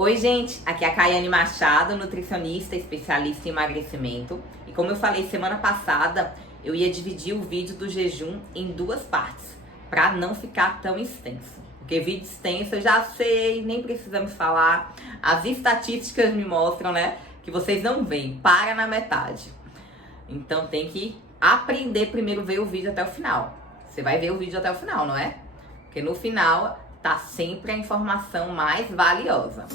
Oi, gente, aqui é a Caiane Machado, nutricionista especialista em emagrecimento. E como eu falei semana passada, eu ia dividir o vídeo do jejum em duas partes, para não ficar tão extenso. Porque vídeo extenso eu já sei, nem precisamos falar. As estatísticas me mostram, né, que vocês não veem, para na metade. Então tem que aprender primeiro a ver o vídeo até o final. Você vai ver o vídeo até o final, não é? Porque no final tá sempre a informação mais valiosa.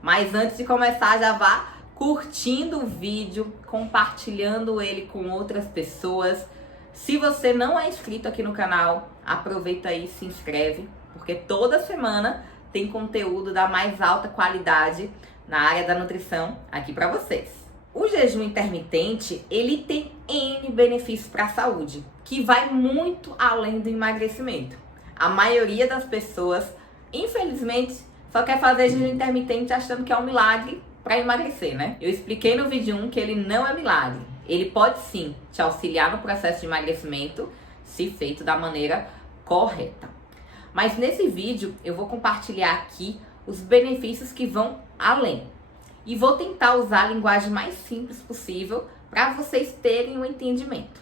Mas antes de começar, já vá curtindo o vídeo, compartilhando ele com outras pessoas. Se você não é inscrito aqui no canal, aproveita aí e se inscreve, porque toda semana tem conteúdo da mais alta qualidade na área da nutrição aqui para vocês. O jejum intermitente, ele tem N benefícios para a saúde, que vai muito além do emagrecimento. A maioria das pessoas, infelizmente, só quer fazer jejum intermitente achando que é um milagre para emagrecer, né? Eu expliquei no vídeo 1 que ele não é milagre. Ele pode sim te auxiliar no processo de emagrecimento, se feito da maneira correta. Mas nesse vídeo eu vou compartilhar aqui os benefícios que vão além. E vou tentar usar a linguagem mais simples possível para vocês terem um entendimento.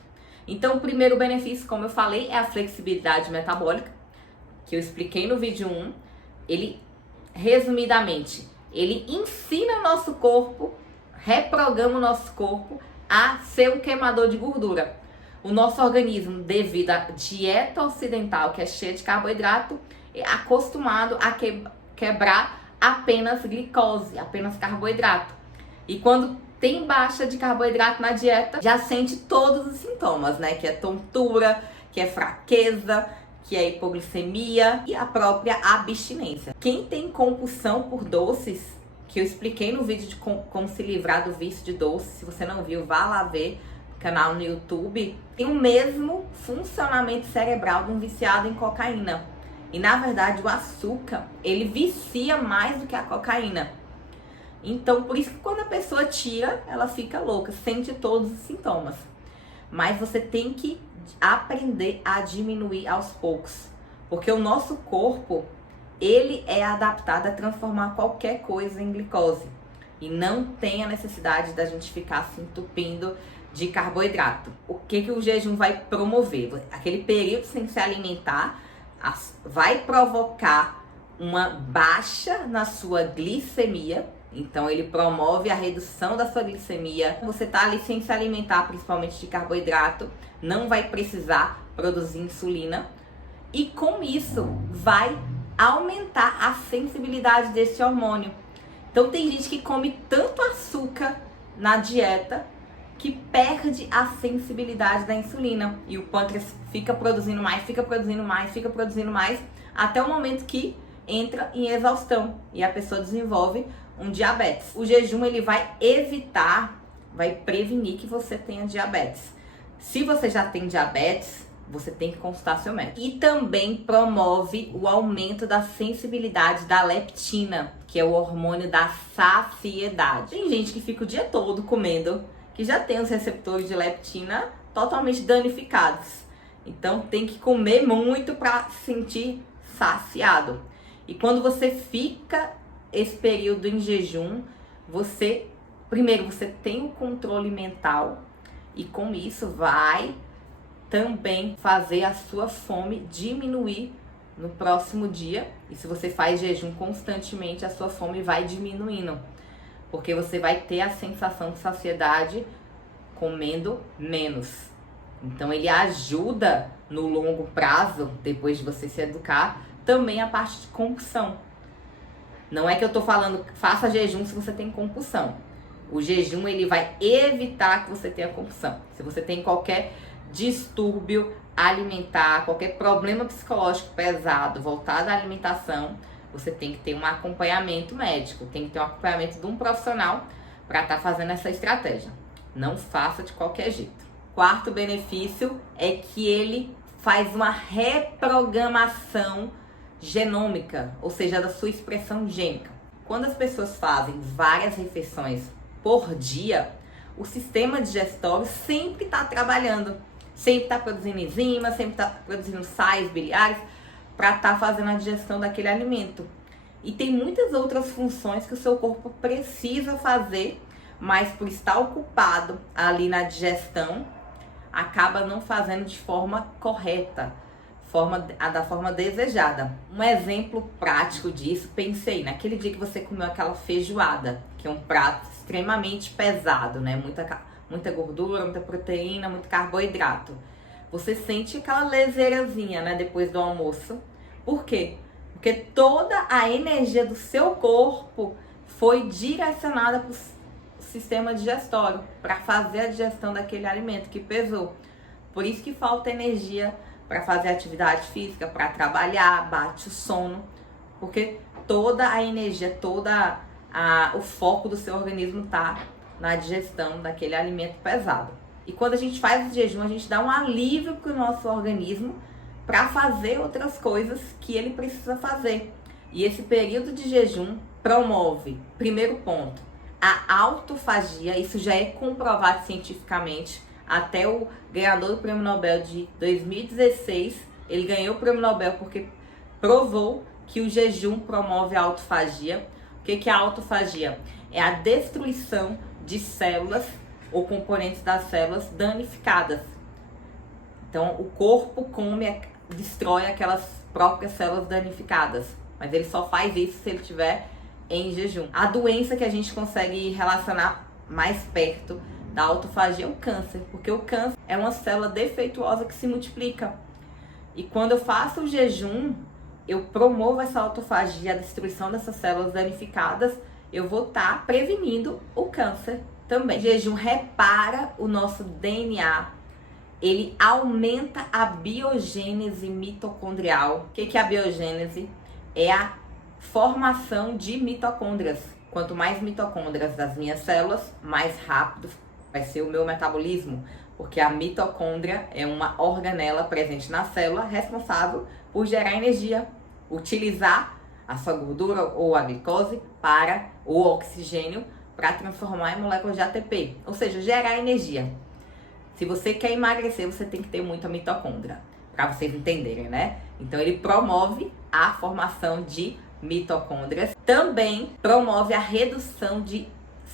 Então, o primeiro benefício, como eu falei, é a flexibilidade metabólica, que eu expliquei no vídeo 1. Ele, resumidamente, ele ensina o nosso corpo, reprograma o nosso corpo a ser um queimador de gordura. O nosso organismo, devido à dieta ocidental, que é cheia de carboidrato, é acostumado a quebrar apenas glicose, apenas carboidrato. E quando tem baixa de carboidrato na dieta, já sente todos os sintomas, né? Que é tontura, que é fraqueza, que é hipoglicemia e a própria abstinência. Quem tem compulsão por doces, que eu expliquei no vídeo de como se livrar do vício de doces, se você não viu, vá lá ver, canal no YouTube, tem o mesmo funcionamento cerebral de um viciado em cocaína. E na verdade o açúcar, ele vicia mais do que a cocaína. Então por isso que quando a pessoa tira, ela fica louca, sente todos os sintomas. Mas você tem que aprender a diminuir aos poucos. Porque o nosso corpo, ele é adaptado a transformar qualquer coisa em glicose. E não tem a necessidade da gente ficar se entupindo de carboidrato. O que o jejum vai promover? Aquele período sem se alimentar vai provocar uma baixa na sua glicemia. Então ele promove a redução da sua glicemia. Você tá ali sem se alimentar, principalmente de carboidrato, não vai precisar produzir insulina. E com isso vai aumentar a sensibilidade desse hormônio. Então tem gente que come tanto açúcar na dieta que perde a sensibilidade da insulina. E o pâncreas fica produzindo mais, fica produzindo mais, fica produzindo mais, até o momento que entra em exaustão e a pessoa desenvolve um diabetes. O jejum, ele vai evitar, vai prevenir que você tenha diabetes. Se você já tem diabetes, você tem que consultar seu médico. E também promove o aumento da sensibilidade da leptina, que é o hormônio da saciedade. Tem gente que fica o dia todo comendo, que já tem os receptores de leptina totalmente danificados. Então tem que comer muito para se sentir saciado. E quando você fica esse período em jejum, primeiro você tem o controle mental e com isso vai também fazer a sua fome diminuir no próximo dia. E se você faz jejum constantemente, a sua fome vai diminuindo, porque você vai ter a sensação de saciedade comendo menos. Então ele ajuda no longo prazo, depois de você se educar, também a parte de compulsão. Não é que eu tô falando faça jejum se você tem compulsão. O jejum, ele vai evitar que você tenha compulsão. Se você tem qualquer distúrbio alimentar, qualquer problema psicológico pesado voltado à alimentação, você tem que ter um acompanhamento médico, tem que ter um acompanhamento de um profissional para estar fazendo essa estratégia. Não faça de qualquer jeito. Quarto benefício é que ele faz uma reprogramação genômica, ou seja, da sua expressão gênica. Quando as pessoas fazem várias refeições por dia, o sistema digestório sempre está trabalhando, sempre está produzindo enzimas, sempre está produzindo sais biliares para estar fazendo a digestão daquele alimento. E tem muitas outras funções que o seu corpo precisa fazer, mas por estar ocupado ali na digestão, acaba não fazendo de forma correta, da forma desejada. Um exemplo prático disso, pensei, naquele dia que você comeu aquela feijoada, que é um prato extremamente pesado, né? Muita gordura, muita proteína, muito carboidrato. Você sente aquela leseirazinha, né, depois do almoço. Por quê? Porque toda a energia do seu corpo foi direcionada para o sistema digestório, para fazer a digestão daquele alimento que pesou. Por isso que falta energia para fazer atividade física, para trabalhar, bate o sono, porque toda a energia, o foco do seu organismo está na digestão daquele alimento pesado. E quando a gente faz o jejum, a gente dá um alívio para o nosso organismo para fazer outras coisas que ele precisa fazer. E esse período de jejum promove, primeiro ponto, a autofagia. Isso já é comprovado cientificamente. Até o ganhador do Prêmio Nobel de 2016, ele ganhou o Prêmio Nobel porque provou que o jejum promove a autofagia. O que é a autofagia? É a destruição de células ou componentes das células danificadas. Então, o corpo destrói aquelas próprias células danificadas, mas ele só faz isso se ele estiver em jejum. A doença que a gente consegue relacionar mais perto da autofagia é o câncer, porque o câncer é uma célula defeituosa que se multiplica. E quando eu faço o jejum, eu promovo essa autofagia, a destruição dessas células danificadas, eu vou estar prevenindo o câncer também. O jejum repara o nosso DNA, ele aumenta a biogênese mitocondrial. O que é a biogênese? É a formação de mitocôndrias. Quanto mais mitocôndrias das minhas células, mais rápido vai ser o meu metabolismo, porque a mitocôndria é uma organela presente na célula responsável por gerar energia, utilizar a sua gordura ou a glicose para o oxigênio para transformar em moléculas de ATP, ou seja, gerar energia. Se você quer emagrecer, você tem que ter muita mitocôndria, para vocês entenderem, né? Então ele promove a formação de mitocôndrias, também promove a redução de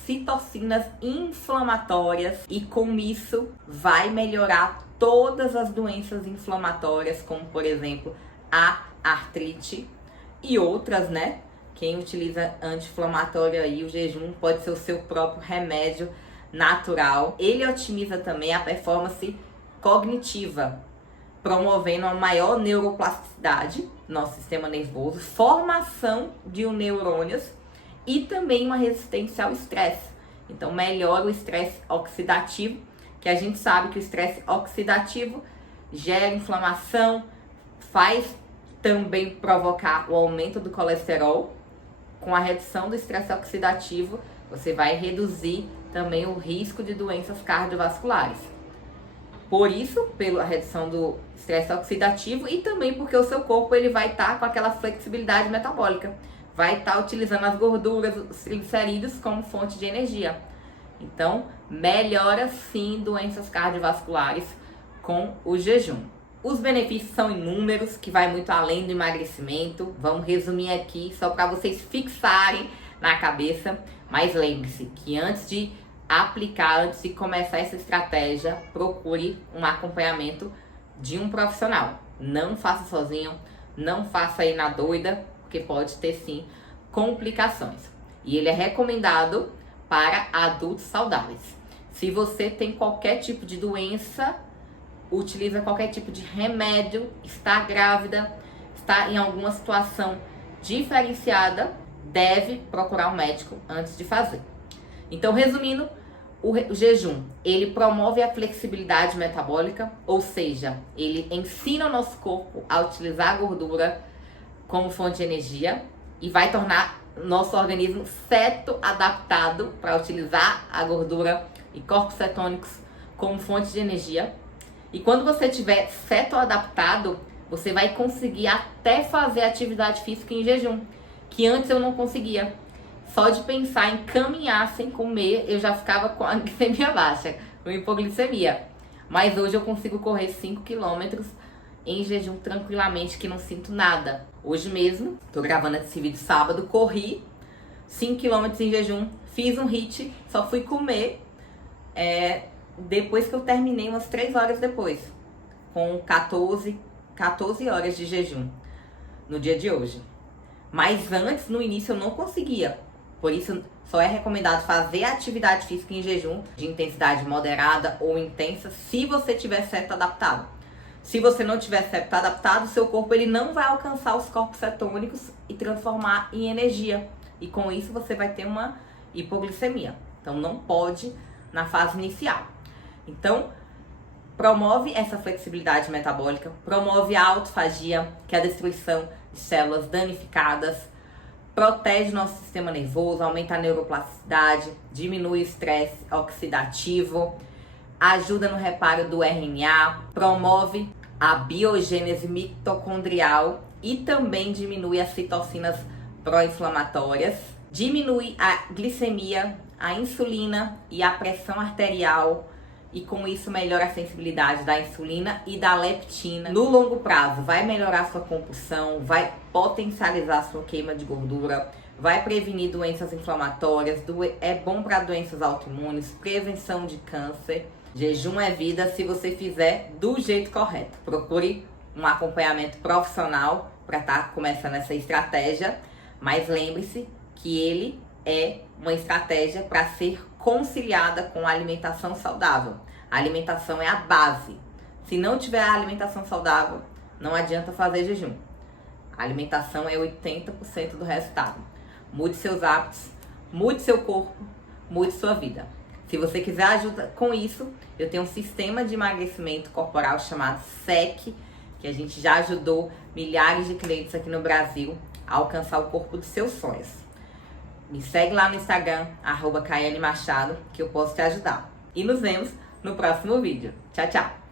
citocinas inflamatórias e com isso vai melhorar todas as doenças inflamatórias, como por exemplo a artrite e outras, né? Quem utiliza anti-inflamatório aí, o jejum pode ser o seu próprio remédio natural. Ele otimiza também a performance cognitiva, promovendo uma maior neuroplasticidade no nosso sistema nervoso, formação de neurônios e também uma resistência ao estresse. Então melhora o estresse oxidativo, que a gente sabe que o estresse oxidativo gera inflamação, faz também provocar o aumento do colesterol. Com a redução do estresse oxidativo, você vai reduzir também o risco de doenças cardiovasculares. Por isso, pela redução do estresse oxidativo e também porque o seu corpo ele vai estar com aquela flexibilidade metabólica. Vai estar utilizando as gorduras, os triglicerídeos como fonte de energia. Então, melhora sim doenças cardiovasculares com o jejum. Os benefícios são inúmeros, que vai muito além do emagrecimento. Vamos resumir aqui só para vocês fixarem na cabeça. Mas lembre-se que antes de aplicar, antes de começar essa estratégia, procure um acompanhamento de um profissional. Não faça sozinho, não faça aí na doida, porque pode ter sim complicações. E ele é recomendado para adultos saudáveis. Se você tem qualquer tipo de doença, utiliza qualquer tipo de remédio, está grávida, está em alguma situação diferenciada, deve procurar um médico antes de fazer. Então, resumindo, o jejum, ele promove a flexibilidade metabólica, ou seja, ele ensina o nosso corpo a utilizar a gordura como fonte de energia e vai tornar nosso organismo ceto-adaptado para utilizar a gordura e corpos cetônicos como fonte de energia. E quando você tiver ceto-adaptado, você vai conseguir até fazer atividade física em jejum, que antes eu não conseguia. Só de pensar em caminhar sem comer, eu já ficava com a glicemia baixa, com hipoglicemia. Mas hoje eu consigo correr 5 km em jejum tranquilamente, que não sinto nada. Hoje mesmo, tô gravando esse vídeo sábado, corri 5 km em jejum, fiz um HIIT, só fui comer depois que eu terminei, umas 3 horas depois, com 14 horas de jejum no dia de hoje. Mas antes, no início, eu não conseguia. Por isso, só é recomendado fazer atividade física em jejum de intensidade moderada ou intensa, se você tiver certo adaptado. Se você não tiver certo adaptado, seu corpo ele não vai alcançar os corpos cetônicos e transformar em energia. E com isso, você vai ter uma hipoglicemia. Então, não pode na fase inicial. Então, promove essa flexibilidade metabólica, promove a autofagia, que é a destruição de células danificadas, protege nosso sistema nervoso, aumenta a neuroplasticidade, diminui o estresse oxidativo, ajuda no reparo do RNA, promove a biogênese mitocondrial e também diminui as citocinas pró-inflamatórias, diminui a glicemia, a insulina e a pressão arterial, e com isso melhora a sensibilidade da insulina e da leptina. No longo prazo, vai melhorar sua compulsão, vai potencializar sua queima de gordura, vai prevenir doenças inflamatórias, é bom para doenças autoimunes, prevenção de câncer. Jejum é vida se você fizer do jeito correto. Procure um acompanhamento profissional para estar começando essa estratégia, mas lembre-se que ele é uma estratégia para ser conciliada com a alimentação saudável. A alimentação é a base. Se não tiver a alimentação saudável, não adianta fazer jejum. A alimentação é 80% do resultado. Mude seus hábitos, mude seu corpo, mude sua vida. Se você quiser ajuda com isso, eu tenho um sistema de emagrecimento corporal chamado SEC, que a gente já ajudou milhares de clientes aqui no Brasil a alcançar o corpo dos seus sonhos. Me segue lá no Instagram, @KLMachado, que eu posso te ajudar. E nos vemos no próximo vídeo. Tchau, tchau!